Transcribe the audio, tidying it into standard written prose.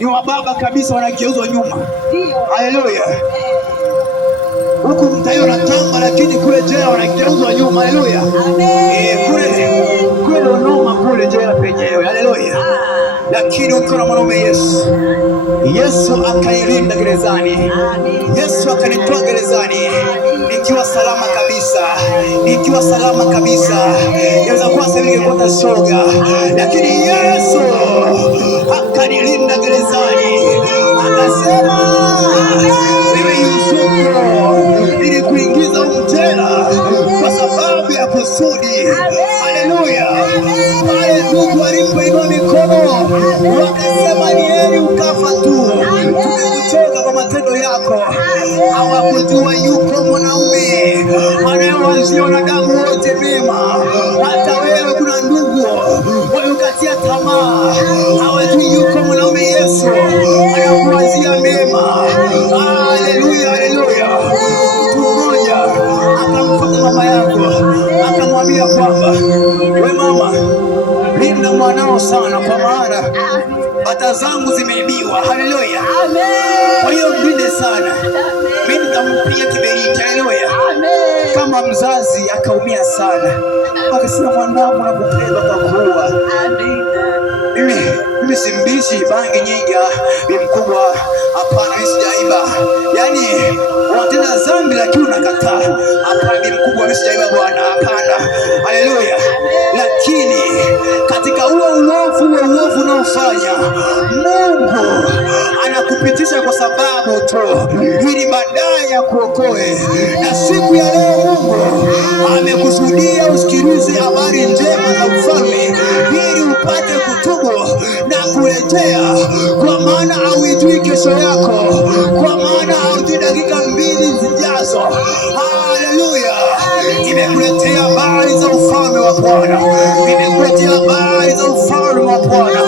Ni wababa kabisa wanageuzwa nyuma. Haleluya. Huku mtayo na tamba, lakini kule jela wanageuzwa nyuma. Haleluya. Kule noma kule jela penyewe. Haleluya. Lakini ukiwa na mwanaume Yesu akanilinda gerezani. Yesu akanitoa gerezani nikiwa salama kabisa. Nikiwa salama kabisa. Yaweza kuwa sasa ningekuwa shoga, lakini Yesu akanilinda gerezani. Akasema wewe Yusufu, ili kuingiza umtela kwa sababu ya kusudi. Haleluya. Wale ndugu walipoinua mikono wakasema ni heri ukafa tu, tumekuchoka kwa matendo yako. Hawakujua yuko mwanaume anayewazia wanadamu wote mema. Hata wewe kuna ndugu waliokatia tamaa, hawajui yuko mwanaume Yesu anakuwazia mema. Haleluya, haleluya. Mtu mmoja akamfuata mama yako akamwambia kwamba we mama, linda mwanao sana, kwa maana bata zangu zimeibiwa. Haleluya. Kwa hiyo mlinde sana, mimi nitampiga kiberiti. Haleluya. Kama mzazi akaumia sana, akasema mwanangu nakupenda takuwa. Mimi simbishi bangi nyingi, bi mkubwa, hapana, mimi sijaiba. Yani unatenda dhambi lakini unakataa. Hapana bi mkubwa, mimi sijaiba bwana, hapana. Haleluya. Lakini katika uovu unaofanya, Mungu anakupitisha kwa sababu tu ili baadaye ya kuokoe. Na siku ya leo Mungu amekusudia usikilize habari njema za ufalme ili upate kutubu na kurejea, kwa maana hauijui kesho yako, kwa maana haujui dakika mbili zijazo. Haleluya. Nimekuletea habari za ufalme wa Bwana. Nimekuletea habari za ufalme wa Bwana.